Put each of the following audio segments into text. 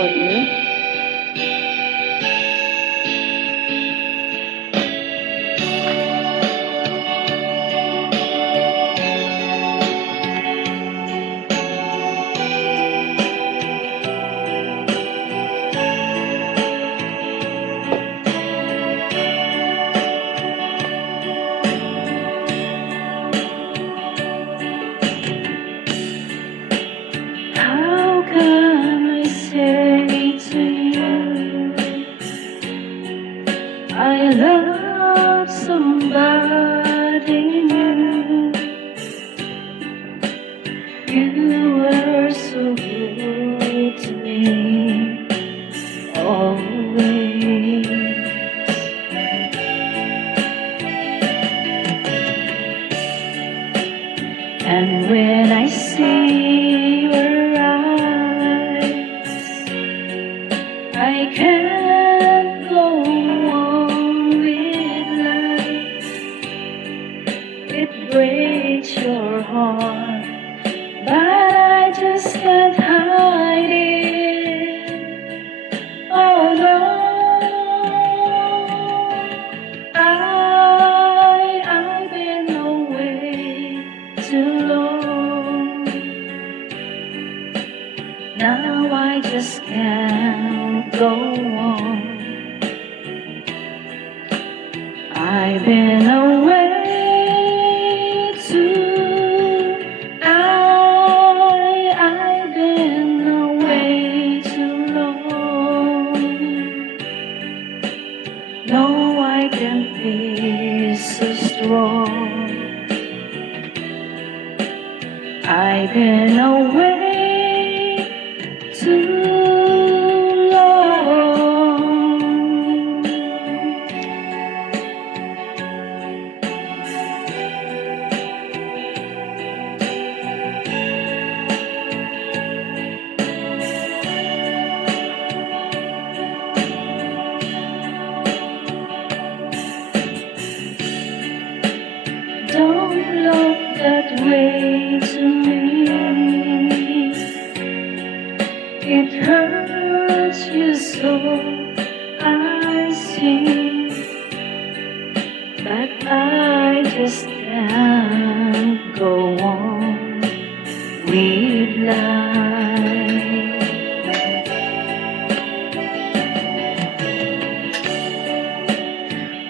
for you. How can I say to you I love somebody new? You were so good to me, always. And when I see your eyes, I can't go on with life. It breaks your heart, but I just can't hide it. Oh no, I've been away too long. Now I just can't go on. I've been away too. I've been away too long. No, I can't be so strong. I've been away too long. Don't look that way to me. It hurts you so, I see. But I just can't go on with life.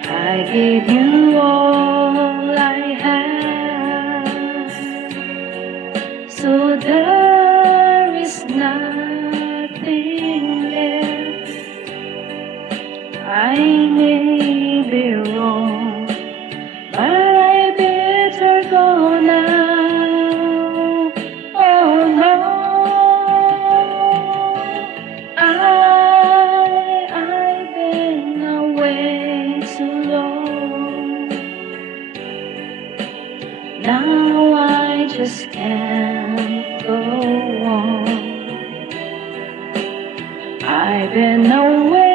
I gave you all I have, so there is nothing left. I may be wrong, but I better go now. Oh no, I've been away too long. Now I just can't go on. I've been away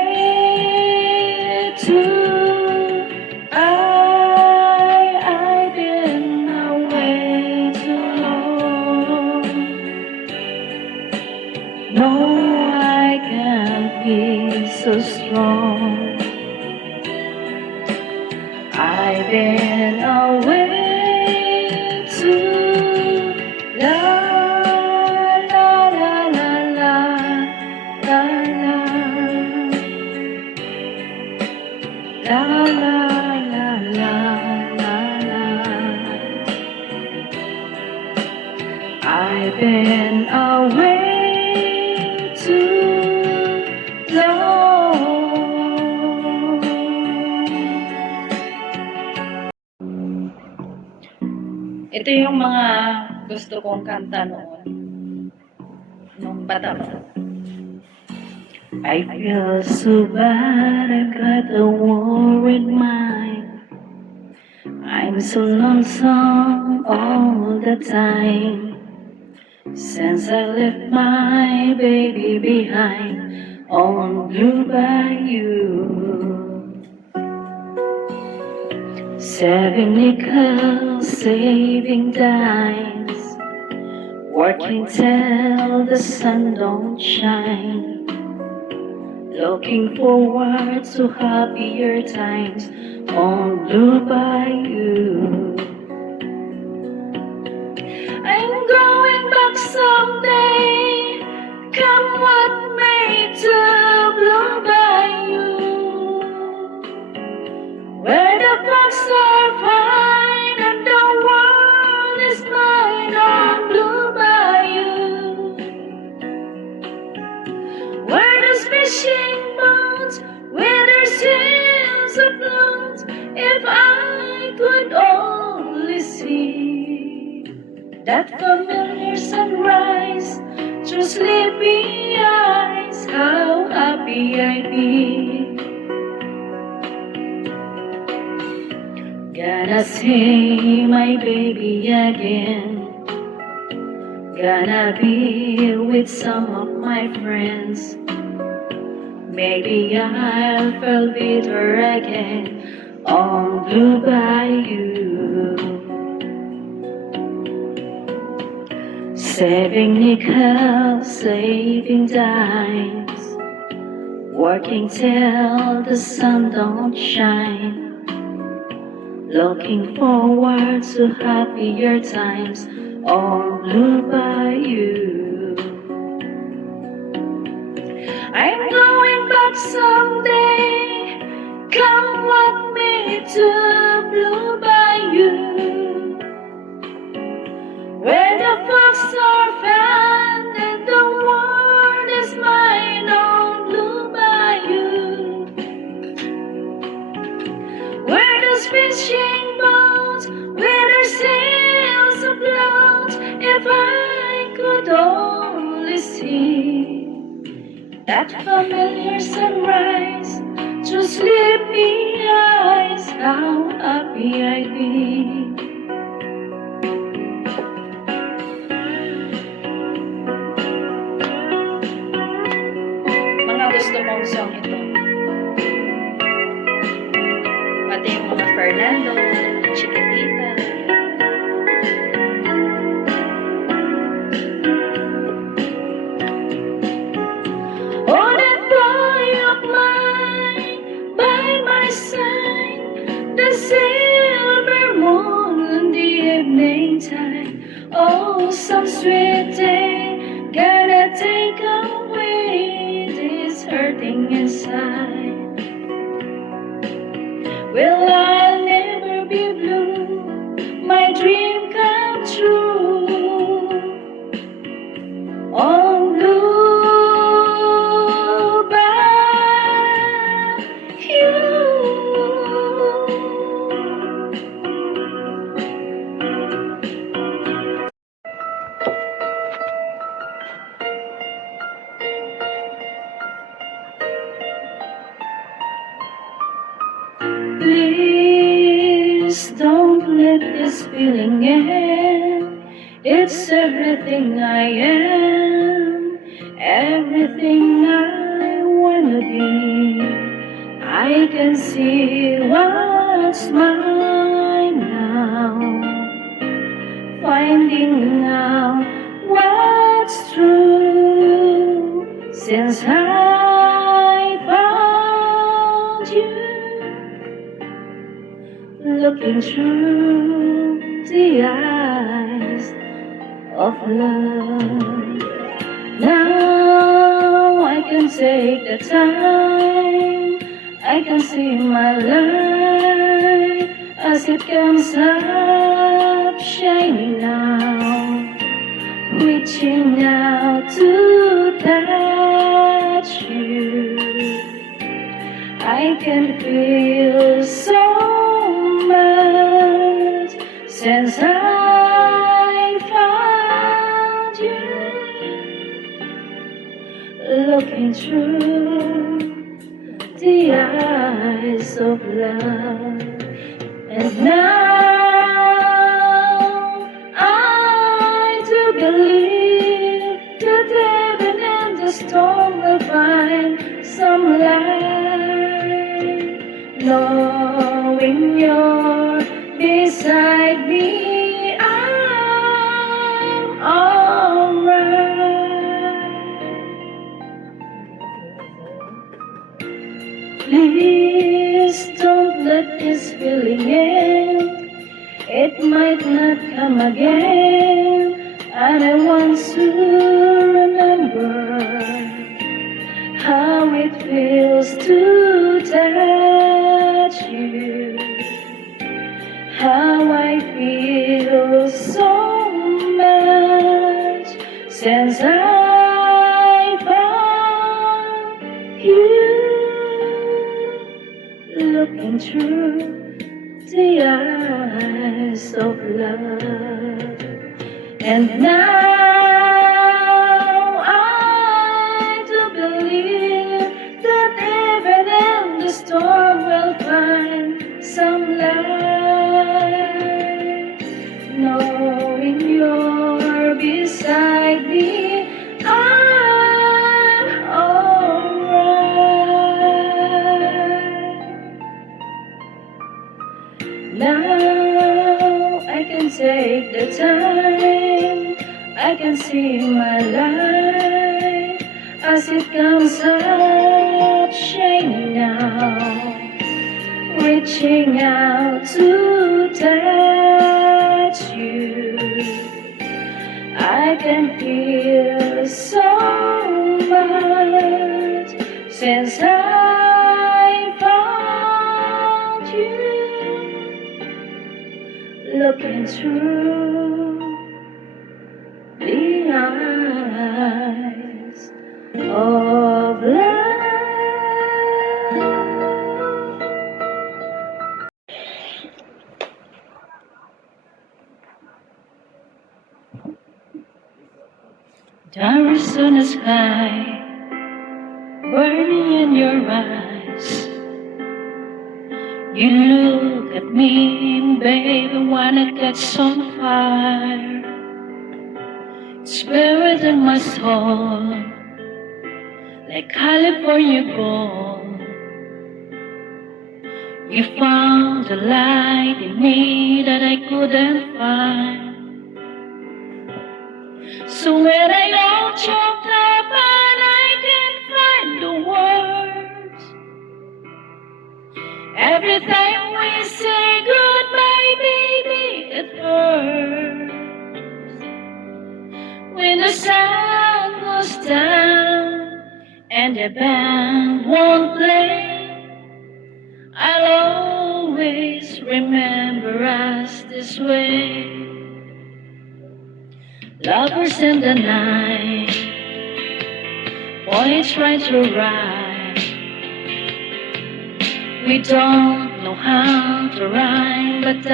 too. I've been away too long. No, I can't be so strong. I've been away too. La la la la la la la la la la la la. I've been away too long. Ito yung mga gusto kong kanta noon, nung bata pa. I feel so bad, I've got a worried mind. I'm so lonesome all the time. Since I left my baby behind on Blue Bayou. 7 nickels, saving dimes, working till the sun don't shine. Looking forward to happier times on Blue Bayou. I'm going back someday, come what may, to Blue Bayou, where the folks are fine and the world is mine on Blue Bayou, where there's fishing boats with their sails afloat. If I could only see that familiar sunrise through sleepy eyes, how happy I'd be. Gonna see my baby again, gonna be with some of my friends. Maybe I'll feel with her again on Blue Bayou. Saving nickels, saving dimes, working till the sun don't shine. Looking forward to happier times on Blue Bayou. I'm going back someday, come what may, to Blue Bayou, where the folks are found and the world is mine on Blue Bayou, where those fishing boats with their sails afloat. If I could only see that familiar sunrise through sleepy eyes, how happy I'd be. Mga gusto mong song ito, pati yung mga Fernando, Chiquitita. Oh, that boy of mine by my side, the silver moon in the evening time. Oh, some sweet day gonna take away this hurting inside. Will I never be blue? My dream come true on Blue Bayou. Please don't let this feeling end. It's everything I am, everything I wanna be. I can see what's mine now, finding out what's true since I found you. Looking through the eyes of love, now I can take the time, I can see my life as it comes up, shining now, reaching out to touch you. I can feel so much since I found you. Looking through the eyes of love, and now I do believe that even in the storm we'll find some light, knowing you're beside me, I'm alright. feeling it, it might not come again. And I want to remember how it feels to touch you, how I feel so much since I found you, looking through the eyes of love. And now I do believe that even in the storm we'll find some light. Knowing you're beside me, I'm alright. Now I can take the time, I can see my life as it comes up, shining now, reaching out to touch you. I can feel so much since I found you, looking through the eyes of love. Stars in the sky, burning in your eyes. You look at me, baby, wanna catch on fire. It's buried in my soul, like California gold. You found the light in me that I couldn't find. So when I all choked up and I can't find the words, every time we say goodbye, baby, it hurts. When the sun goes down and the band won't play, I'll always remember us this way. Lovers in the night, poets try to write. We don't know how to rhyme, but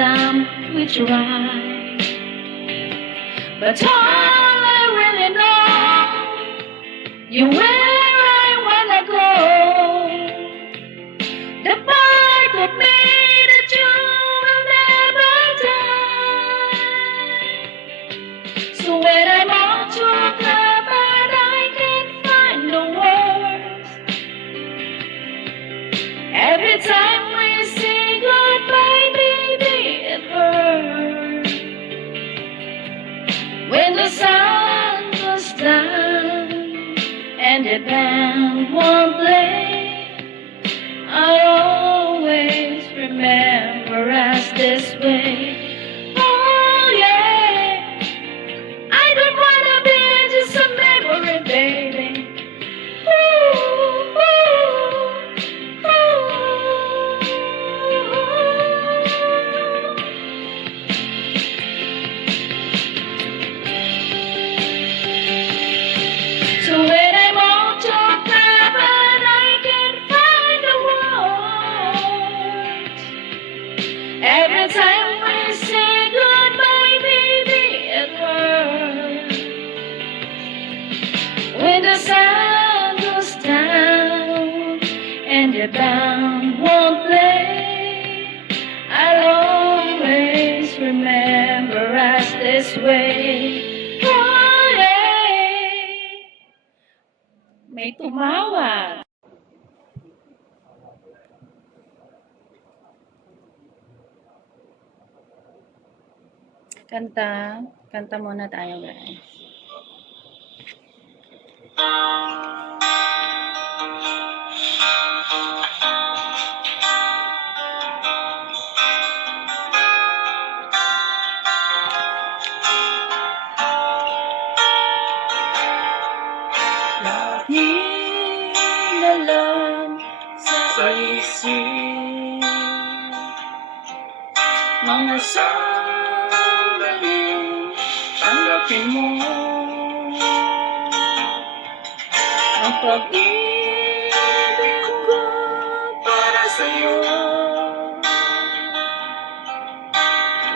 we try. But all I really know, you're where I wanna go. The part of me that you will never die. So when I'm all choked up and I can't find the words, every time we say goodbye, baby, it hurts. When the sun goes down and the band won't play, I always remember us this way. Oh yeah, I don't wanna be just a memory, baby. Ooh, ooh, ooh. So when I'm all choked up and I can't find the words, every time we say goodbye, baby, it hurts. When the sun goes down and the band won't play, I'll always remember us this way. Oh yeah, may tumawag. Kanta muna tayo, guys. sa isip. Mga sandaling tanggapin mo ang pag-ibig ko para sa'yo.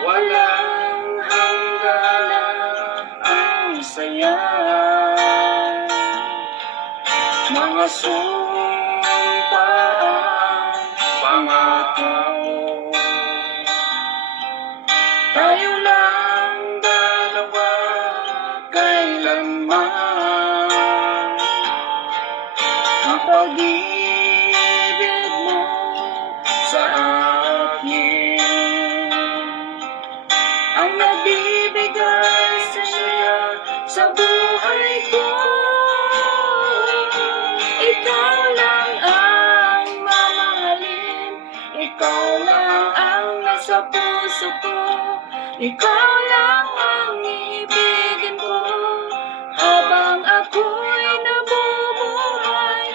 Walang hangganan ang saya, mga sumpaan, pangako. Tayo lang dalawa kailanman, ang pag-ibig mo sa akin ang nagbibigay saya sa buhay ko. Ikaw lang ang mamahalin, ikaw lang ang nasa puso ko, ikaw lang ang iibigin ko. Habang ako'y nabubuhay,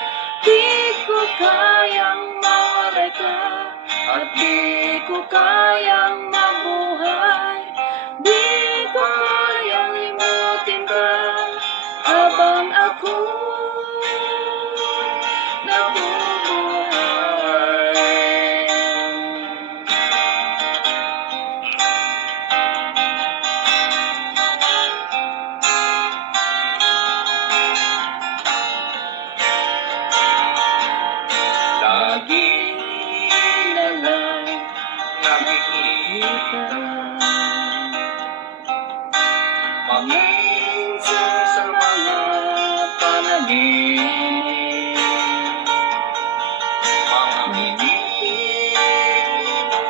di ko kayang mawalay ka, at di ko kayang mabuhay. Di ko kayang limutin ka, habang ako'y nabubuhay. Lagi na lang nakikita, paminsan sa mga panaginip, mga ngiti mo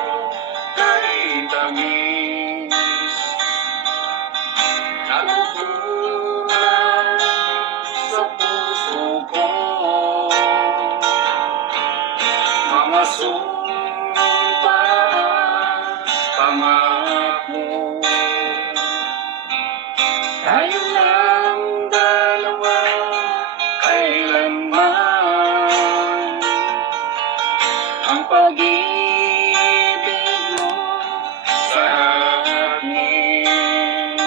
kay tamis, nakukuha sa puso ko, mga sumpaan, pangako. Tayo lang dalawa kailanman, ang pag-ibig mo sa akin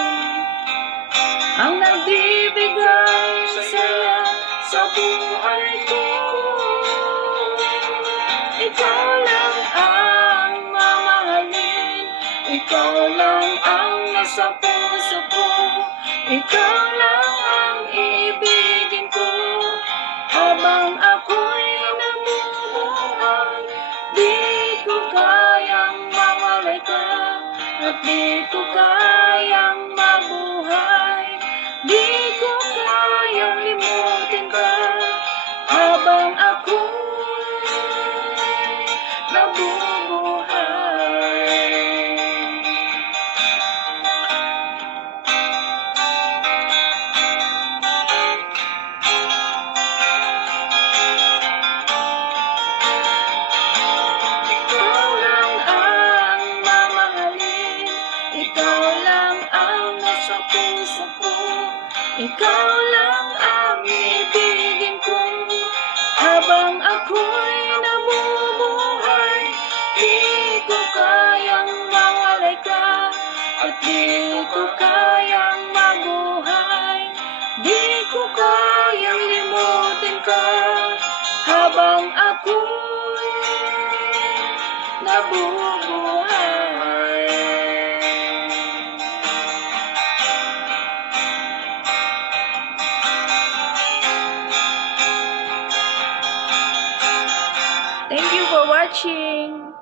ang nagbibigay saya sa buhay ko. Ikaw lang ang mamahalin, ikaw lang ang nasa puso ko, ikaw lang ang iibigin ko. Habang ako'y nabubuhay, di ko kayang mawalay ka, at di ko kayang mabuhay. Di ko kayang limutin ka, habang ako'y nabubuhay. Ikaw lang ang mamahalin, ikaw lang ang nasa puso ko, ikaw lang ang ibigin ko. Habang ako'y nabubuhay, di ko kayang mawalay ka, at di ko kayang mabuhay. Di ko kayang limutin ka, habang ako'y nabubuhay. Thank you for watching.